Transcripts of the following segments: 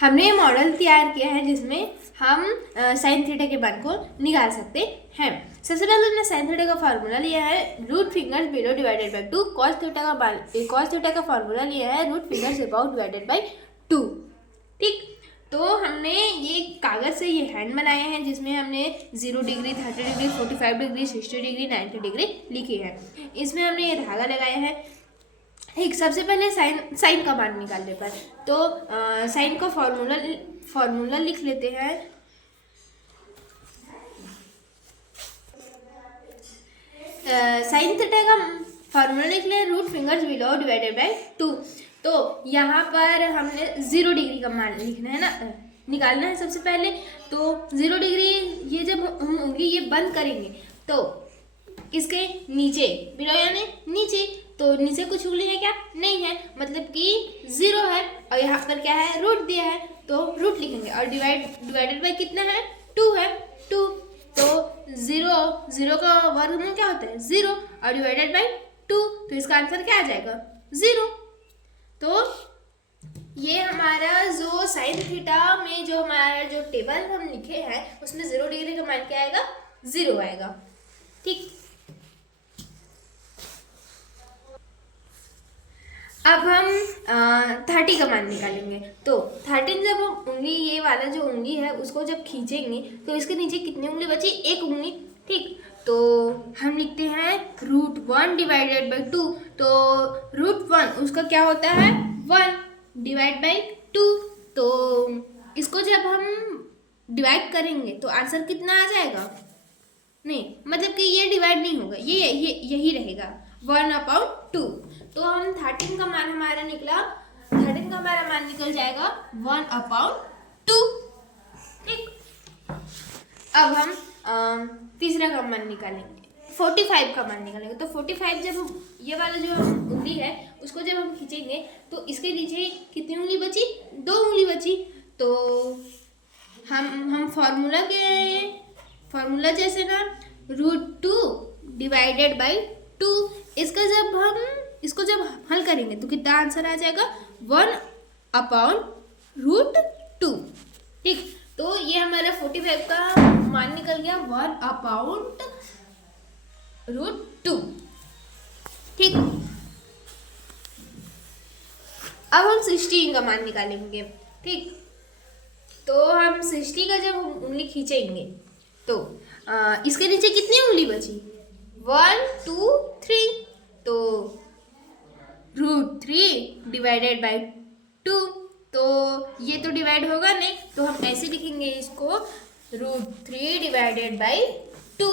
हमने ये मॉडल तैयार किया है जिसमें हम साइन थीटा के मान को निकाल सकते हैं। सबसे पहले हमने साइन थीटा का फार्मूला लिया है root fingers below divided by 2। Cos theta का फार्मूला लिया है root fingers about divided by 2। ठीक, तो हमने ये कागज़ से ये हैंड बनाए हैं जिसमें हमने 0 degree, 30 degree, 45 degree, 60 degree, 90 degree लिखी है। इसमें हमने ये धागा लगाया है। ठीक, सबसे पहले साइन का मान निकालने पर तो साइन का फॉर्मूला लिख लेते हैं। साइन थीटा का फॉर्मूला लिख लिया root fingers below divided by 2। तो यहाँ पर हमने 0 डिग्री का मान लिखना है ना, निकालना है सबसे पहले। तो 0 डिग्री ये जब हम उंगली ये बंद करेंगे तो इसके नीचे बिलो यानी नीचे, तो नीचे कुछ उंगली है क्या? नहीं है, मतलब कि 0 है। और यहाँ पर क्या है? रूट दिया है तो रूट लिखेंगे। और डिवाइडेड बाई कितना है? 2 है, 2। तो 0 का वर्गमूल क्या होता है? 0 और डिवाइडेड बाई 2, तो इसका आंसर क्या आ जाएगा? 0। तो ये हमारा जो साइन थीटा में जो हमारा जो टेबल हम लिखे हैं उसमें 0 डिग्री का मान क्या आएगा? 0 आएगा। ठीक, अब हम 30 का मान निकालेंगे। तो 13 जब हम उंगली, ये वाला जो उंगली है उसको जब खींचेंगे तो इसके नीचे कितनी उंगली बची? एक उंगली। ठीक, तो हम लिखते हैं √1 डिवाइडेड बाई 2। तो √1 उसका क्या होता है? 1 डिवाइड बाई 2। तो इसको जब हम डिवाइड करेंगे तो आंसर कितना आ जाएगा? नहीं, मतलब कि ये डिवाइड नहीं होगा, ये यही रहेगा 1/2। तो हम 13 का मान हमारा निकला, 13 का हमारा मान निकल जाएगा 1/2। ठीक, अब हम तीसरा का मान निकालेंगे, 45 का मान निकालेंगे। तो 45 जब हम ये वाला जो उंगली है उसको जब हम खींचेंगे तो इसके नीचे कितनी उंगली बची? 2 उंगली बची। तो हम फार्मूला जैसे ना √2 डिवाइडेड बाई 2, इसको जब हल करेंगे तो कितना आंसर आ जाएगा? 1/√2। ठीक, तो ये हमारा 45 का मान निकल गया 1/√2। ठीक, अब हम 16 का मान निकालेंगे। ठीक, तो हम 60 का जब हम उंगली खींचेंगे तो इसके नीचे कितनी उंगली बची? 1 2 3। तो √3 डिवाइडेड बाई 2, तो ये तो डिवाइड होगा नहीं, तो हम ऐसे लिखेंगे इसको √3 डिवाइडेड बाई 2।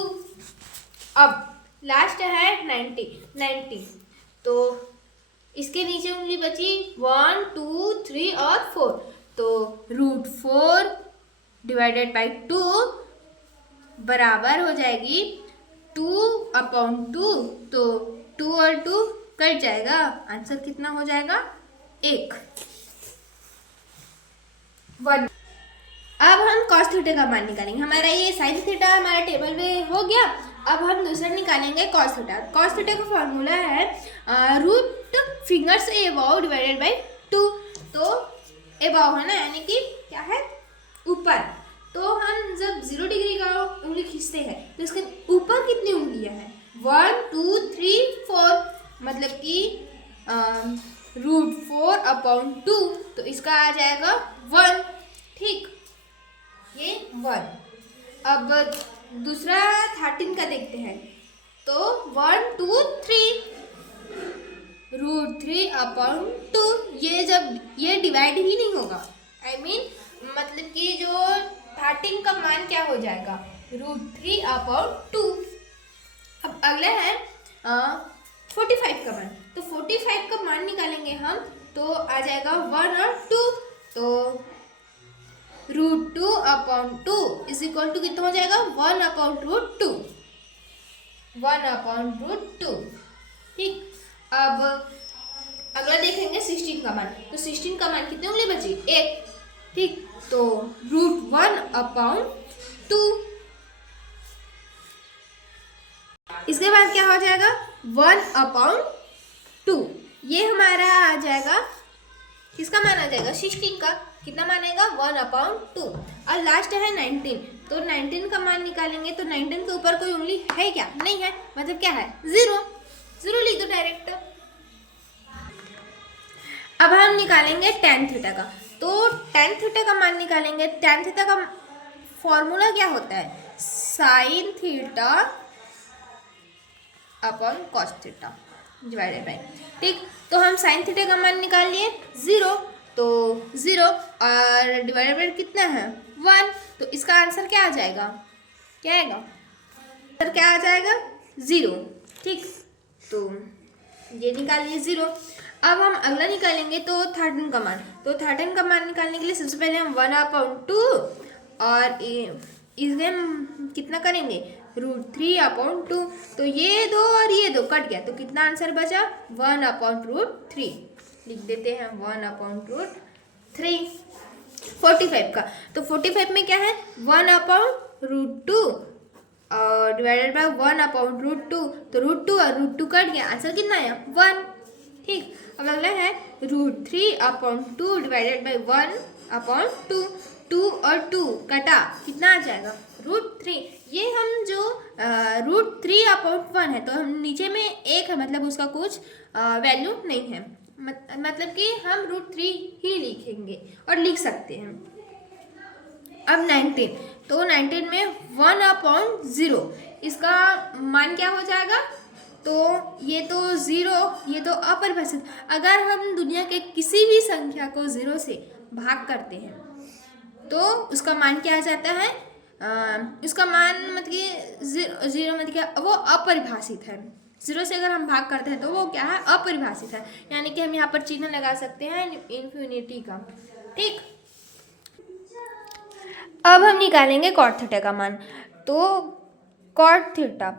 अब लास्ट है 90। तो इसके नीचे उंगली बची 1 2 3 और 4। तो √4 डिवाइडेड बाई 2 बराबर हो जाएगी 2/2। तो 2 और 2 कट जाएगा, आंसर कितना हो जाएगा? 1। अब हम cos थीटा का मान निकालेंगे। हमारा ये साइन थीटा हमारा टेबल में हो गया। अब हम दूसरा निकालेंगे cos थीटा। cos थीटा का फॉर्मूला है root fingers above divided by 2। तो अबव है ना, यानी कि क्या है? ऊपर। तो हम जब 0 डिग्री का उंगली खींचते हैं तो इसके ऊपर कितनी उंगलियां हैं? 1 2 3 4, मतलब कि √4/2। तो इसका आ जाएगा 1। ठीक, ये 1। अब दूसरा 13 का देखते हैं। तो 1 2 3 √3/2, ये डिवाइड ही नहीं होगा। मतलब कि जो 13 का मान क्या हो जाएगा? √3/2। अब अगला है 45 का मान। तो 45 का मान निकालेंगे हम तो आ जाएगा 1 और 2। तो √2/2 इज इक्वल टू कितना हो जाएगा? 1/√2। 1/√2। ठीक, अब अगला देखेंगे 16 का मान। तो 16 का मान कितनी उंगली बची? 1। ठीक, तो √1/2। इसके बाद क्या हो जाएगा? 1/2। ये हमारा आ जाएगा, किसका मान आ जाएगा? 16 का, कितना मान आएगा 1/2। और लास्ट है 19, तो 19 का मान निकालेंगे तो 19 के ऊपर कोई उंगली है क्या? नहीं है, मतलब क्या है? 0। 0 लिख दो डायरेक्ट। अब हम निकालेंगे tan थीटा का, तो tan थीटा का मान निकालेंगे। tan थीटा का फॉर्मूला क्या होता है? sin theta upon cos theta divided by, ठीक। तो हम sin थीटा का मान निकाल लिए 0, तो 0 और डिवाइडेड बाय कितना है 1, तो इसका आंसर क्या आ जाएगा? क्या आएगा? आंसर क्या आ जाएगा? 0, ठीक। तो ये निकाल लिए 0। अब हम अगला निकालेंगे तो 13 का मान। तो 13 का मान निकालने के लिए सबसे पहले हम 1/2 और इसमें हम कितना करेंगे? √3/2। तो ये दो और ये दो कट गया, तो कितना आंसर बचा? 1/√3 लिख देते हैं। 1/√3 45 का, तो 45 में क्या है? 1/√2 और डिवाइडेड बाय 1/√2, तो √2 और √2 कट गया, आंसर कितना आया? 1, ठीक। अब अगला है √3/2 डिवाइडेड बाय 1/2। 2 और 2 कटा, कितना आ जाएगा? √3। ये हम जो √3/1 है, तो हम नीचे में एक है, मतलब उसका कुछ वैल्यू नहीं है, मतलब कि हम √3 ही लिखेंगे और लिख सकते हैं। अब 19, तो 19 में 1/0, इसका मान क्या हो जाएगा? तो ये तो 0, ये तो अपरिभाषित। अगर हम दुनिया के किसी भी संख्या को 0 से भाग करते हैं तो उसका मान क्या आ जाता है? उसका मान मतलब कि 0 मतलब क्या? वो अपरिभाषित है। 0 से अगर हम भाग करते हैं तो वो क्या है? अपरिभाषित है। यानी कि हम यहाँ पर चिन्ह लगा सकते हैं इन्फिनिटी का, ठीक। अब हम निकालेंगे cot थीटा का मान। तो cot थीटा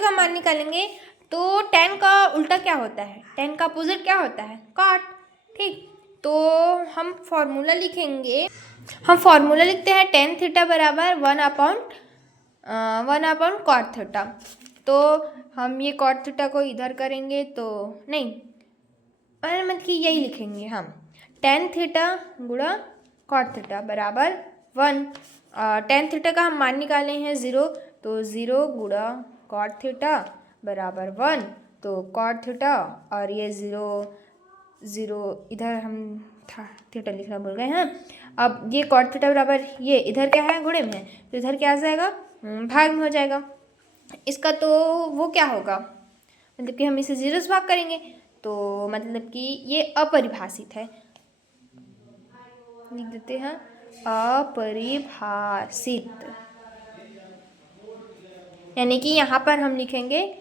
का मान निकालेंगे तो tan का उल्टा क्या होता है? tan का अपोजिट क्या होता है? cot, ठीक। तो हम फॉर्मूला लिखेंगे, हम फॉर्मूला लिखते हैं tan थीटा बराबर 1/cot थीटा। तो हम ये cot थीटा को इधर करेंगे तो नहीं, मतलब कि यही लिखेंगे हम, tan थीटा गुणा cot थीटा बराबर 1। tan थीटा का हम मान निकाले हैं 0, तो 0 गुणा cot थीटा बराबर 1। तो cot थीटा और ये 0 इधर हम थीटा लिखना भूल गए हैं। अब ये cot थीटा बराबर ये इधर क्या है? गुणे में है, तो इधर क्या आ जाएगा? भाग में हो जाएगा। इसका तो वो क्या होगा? मतलब कि हम इसे 0 से भाग करेंगे, तो मतलब कि ये अपरिभाषित है, लिख देते हैं अपरिभाषित। यानी कि यहाँ पर हम लिखेंगे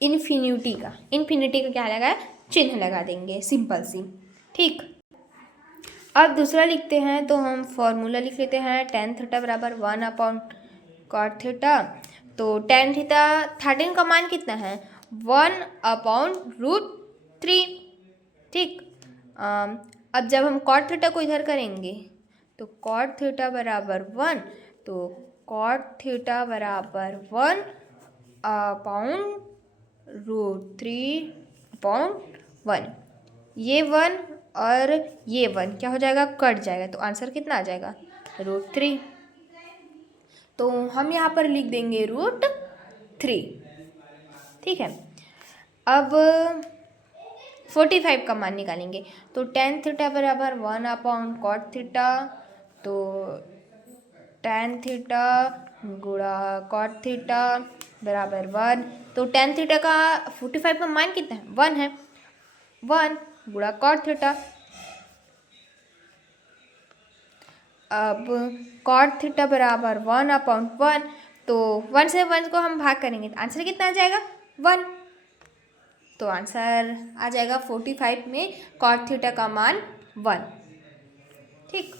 इन्फिनिटी का क्या लगा? चिन्ह लगा देंगे, सिंपल सी, ठीक। अब दूसरा लिखते हैं, तो हम फॉर्मूला लिख लेते हैं tan थीटा बराबर 1/cot थीटा। तो tan थीटा 13 का मान कितना है? 1/√3, ठीक। अब जब हम cot थीटा को इधर करेंगे तो cot थीटा बराबर 1, तो cot थीटा बराबर 1/√3/1। ये 1 और ये 1 क्या हो जाएगा? कट जाएगा, तो आंसर कितना आ जाएगा? √3। तो हम यहाँ पर लिख देंगे √3, ठीक है। अब 45 का मान निकालेंगे, तो tan थीटा बराबर 1/cot थीटा। तो tan थीटा गुणा cot थीटा बराबर 1। तो tan थीटा का 45 का मान कितना है? 1 है। 1 गुणा cot थीटा। अब cot थीटा बराबर 1/1, तो 1 से 1 को हम भाग करेंगे तो आंसर कितना आ जाएगा? 1। तो आंसर आ जाएगा 45 में cot थीटा का मान 1, ठीक।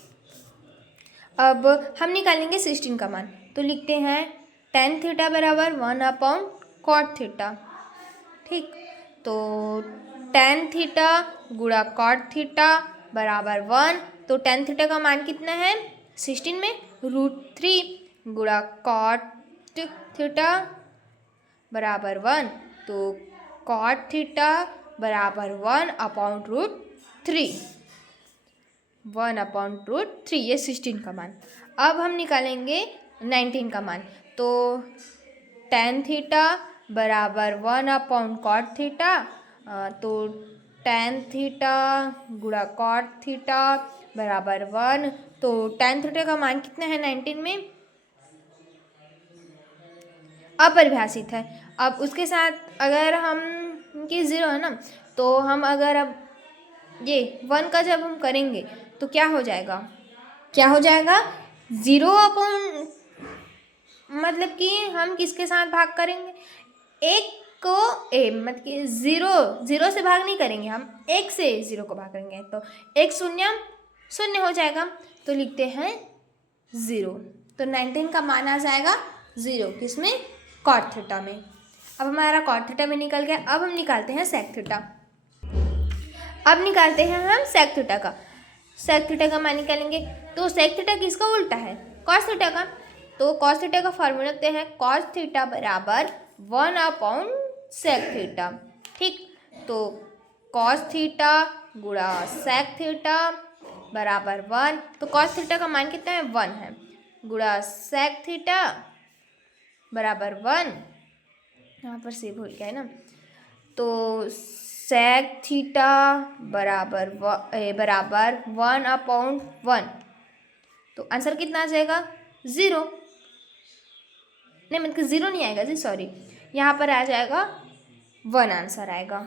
अब हम निकालेंगे 16 का मान, तो लिखते हैं tan थीटा बराबर 1/cot थीटा, ठीक। तो tan थीटा गुणा cot थीटा बराबर 1। तो tan थीटा का मान कितना है 16 में? √3 गुणा cot थीटा बराबर 1। तो cot थीटा बराबर 1/√3। 1/√3, ये 16 का मान। अब हम निकालेंगे 19 का मान। तो tan थीटा बराबर 1/cot थीटा, तो tan थीटा गुणा cot थीटा बराबर 1। तो tan थीटा का मान कितना है 19 में? अपरिभाषित है। अब उसके साथ अगर हम कि 0 है ना, तो हम अगर अब ये 1 का जब हम करेंगे तो क्या हो जाएगा? क्या हो जाएगा? 0 अपॉन, मतलब कि हम किसके साथ भाग करेंगे? एक को मतलब कि 0 से भाग नहीं करेंगे, हम 1 से 0 को भाग करेंगे। तो 1 शून्य शून्य हो जाएगा, तो लिखते हैं 0। तो 19 का मान आ जाएगा 0, किसमें? कॉट थीटा में। अब हमारा कॉट थीटा में निकल गया। अब हम निकालते हैं सेक थीटा। अब निकालते हैं हम सेक थीटा का। सेक थीटा का मान निकालेंगे। तो सेक थीटा किसका उल्टा है? कॉस थीटा का। तो कॉस थीटा का फॉर्मूला रखते हैं, कॉस थीटा बराबर 1/सेक थीटा। ठीक, तो कॉस थीटा गुणा सेक थीटा बराबर 1। तो कॉस थीटा का मान कितना है? 1 है, गुणा सेक थीटा बराबर 1। यहाँ पर से भूल गया है ना। तो सेक थीटा बराबर 1/1। तो आंसर कितना आ जाएगा? 0। नहीं, मतलब 0 नहीं आएगा जी, सॉरी, यहाँ पर आ जाएगा 1 आंसर आएगा।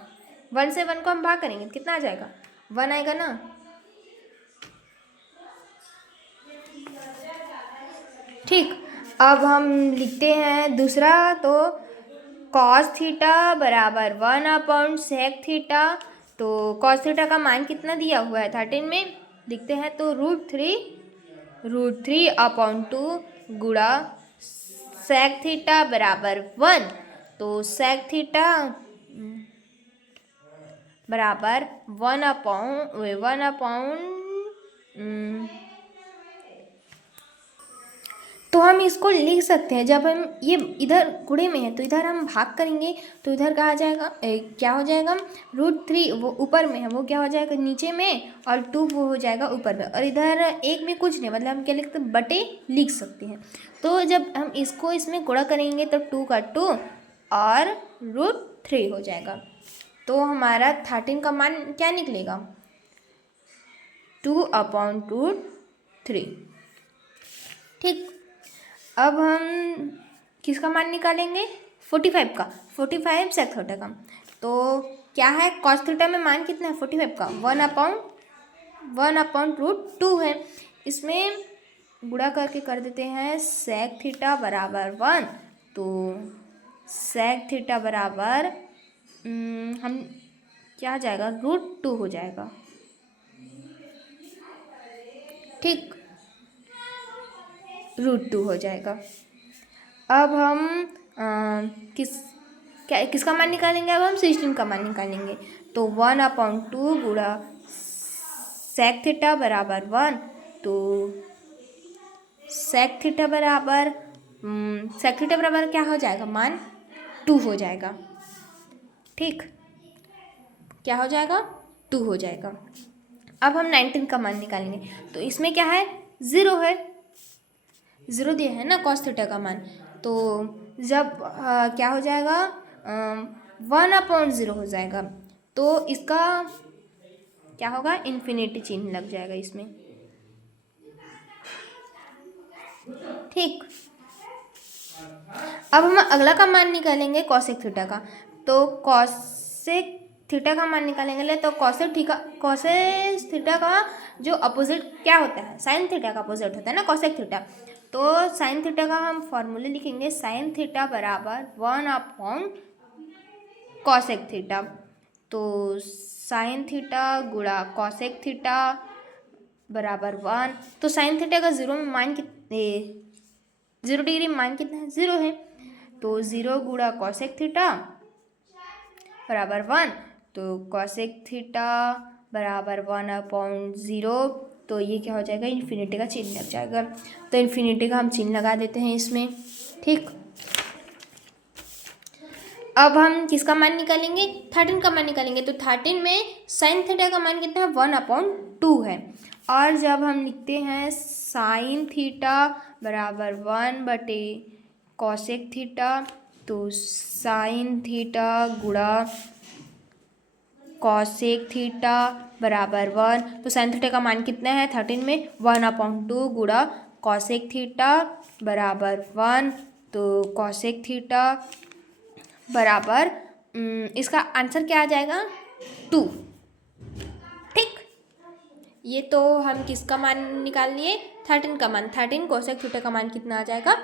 1 से 1 को हम भाग करेंगे, कितना आ जाएगा? 1 आएगा ना। ठीक, अब हम लिखते हैं दूसरा। तो कॉस थीटा बराबर 1/सेक थीटा। तो कॉस थीटा का मान कितना दिया हुआ है 13 में? लिखते हैं तो √3/2 गुणा सेक थीटा बराबर 1। तो सेक थीटा बराबर 1/, तो हम इसको लिख सकते हैं। जब हम ये इधर गुणे में है तो इधर हम भाग करेंगे, तो इधर कहा जाएगा क्या हो जाएगा? √3 वो ऊपर में है, वो क्या हो जाएगा? नीचे में, और 2 वो हो जाएगा ऊपर में। और इधर 1 में कुछ नहीं, मतलब हम क्या लिखते हैं? बटे लिख सकते हैं। तो जब हम इसको इसमें गुणा करेंगे तो 2 का 2 और √3 हो जाएगा। तो हमारा 13 का मान क्या निकलेगा? 2/√3। ठीक, अब हम किसका मान निकालेंगे? 45 का। 45 सेक थीटा का। तो क्या है? कॉस थीटा में मान कितना है 45 का? 1/√2 है। इसमें गुणा करके कर देते हैं सेक थीटा बराबर 1। तो सेक थीटा बराबर हम क्या आ जाएगा? √2 हो जाएगा। ठीक, √2 हो जाएगा। अब हम किसका मान निकालेंगे? अब हम 16 का मान निकालेंगे। तो 1/2 गुणा सेक थीटा बराबर 1। तो सेक थीटा बराबर क्या हो जाएगा? मान 2 हो जाएगा। ठीक, क्या हो जाएगा? 2 हो जाएगा। अब हम 19 का मान निकालेंगे। तो इसमें क्या है? 0 है, 0 दिया है ना कॉस थीटा का मान। तो जब क्या हो जाएगा? 1/0 हो जाएगा। तो इसका क्या होगा? इन्फिनिटी चिन्ह लग जाएगा इसमें। ठीक, अब हम अगला का मान निकालेंगे कॉसेक थीटा का। तो कॉसेक थीटा का मान निकालेंगे तो कॉसेक थीटा का जो अपोजिट क्या होता है? साइन थीटा का अपोजिट होता है ना कॉसेक थीटा। तो साइन थीटा का हम फॉर्मूले लिखेंगे, साइन थीटा बराबर 1/कॉसेक थीटा। तो साइन थीटा गुणा कॉसेक थीटा बराबर 1। तो साइन थीटा का 0 में मान कितने? 0 डिग्री में मान कितना है? 0 है। तो 0 गुणा कॉसेक थीटा बराबर 1। तो कॉसेक थीटा बराबर 1/0। तो ये क्या हो जाएगा? इन्फिनिटी का चिन्ह लग जाएगा। तो इन्फिनिटी का हम चिन्ह लगा देते हैं इसमें। ठीक, अब हम किसका मान निकालेंगे? 13 का मान निकालेंगे। तो 13 में साइन थीटा का मान कितना है? 1/2 है। और जब हम लिखते हैं साइन थीटा बराबर 1/कॉसेक थीटा, तो साइन थीटा गुणा कॉसेक थीटा बराबर 1। तो साइन थीटा का मान कितना है 13 में 1/2 गुणा कॉसेक थीटा बराबर 1। तो कॉसेक थीटा बराबर इसका आंसर क्या आ जाएगा 2। ठीक, ये तो हम किसका मान निकाल लिए 13 का मान। 13 कोसेक थीटा का मान कितना आ जाएगा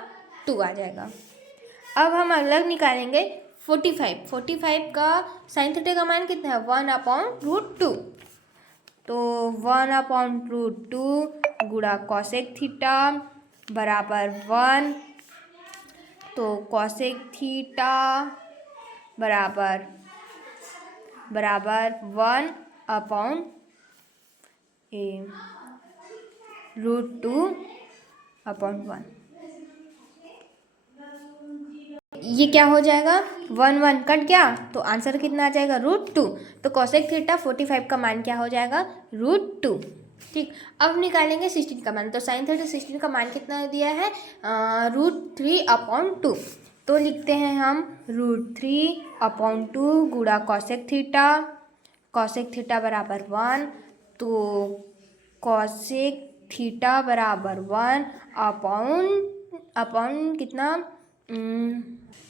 2 आ जाएगा। अब हम अगला निकालेंगे 45। 45 का साइन थीटा का मान कितना है 1/√2। तो 1/√2 गुणा कॉसेक थीटा बराबर 1। तो कॉसेक थीटा बराबर 1/√2/1। ये क्या हो जाएगा 1 कट गया, तो आंसर कितना आ जाएगा √2। तो कॉसेक थीटा 45 का मान क्या हो जाएगा √2। ठीक, अब निकालेंगे 16 का मान। तो साइन थीटा 16 का मान कितना दिया है √3/2। तो लिखते हैं हम √3/2 गुणा कॉसेक थीटा। कॉसेक थीटा बराबर 1। तो कॉसेक थीटा बराबर 1/, कितना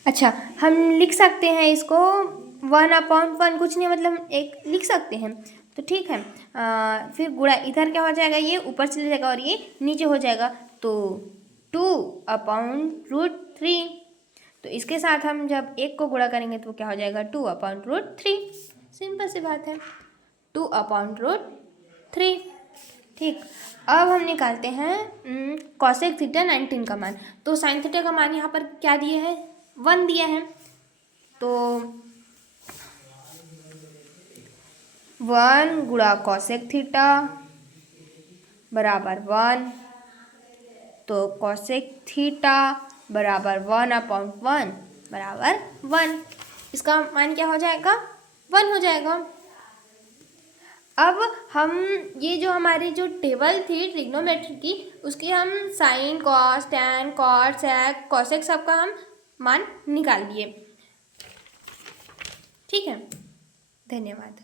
अच्छा, हम लिख सकते हैं इसको 1/1, कुछ नहीं मतलब एक लिख सकते हैं। तो ठीक है, फिर गुणा इधर क्या हो जाएगा, ये ऊपर चले जाएगा और ये नीचे हो जाएगा। तो 2/√3। तो इसके साथ हम जब एक को गुणा करेंगे तो क्या हो जाएगा 2/√3। सिंपल सी बात है 2/√3। ठीक, अब हम निकालते हैं कॉसेक थीटा 19 का मान। तो साइन थीटा का मान यहाँ पर क्या दिए है 1 दिया है। तो 1 गुणा कॉसेक थीटा बराबर 1। तो कॉसेक थीटा बराबर 1/1 बराबर 1। इसका मान क्या हो जाएगा 1 हो जाएगा। अब हम ये जो हमारी जो टेबल थी ट्रिग्नोमेट्री की, उसकी हम sine cos tan cot sec cosec सबका हम मान निकाल दिए। ठीक है, धन्यवाद।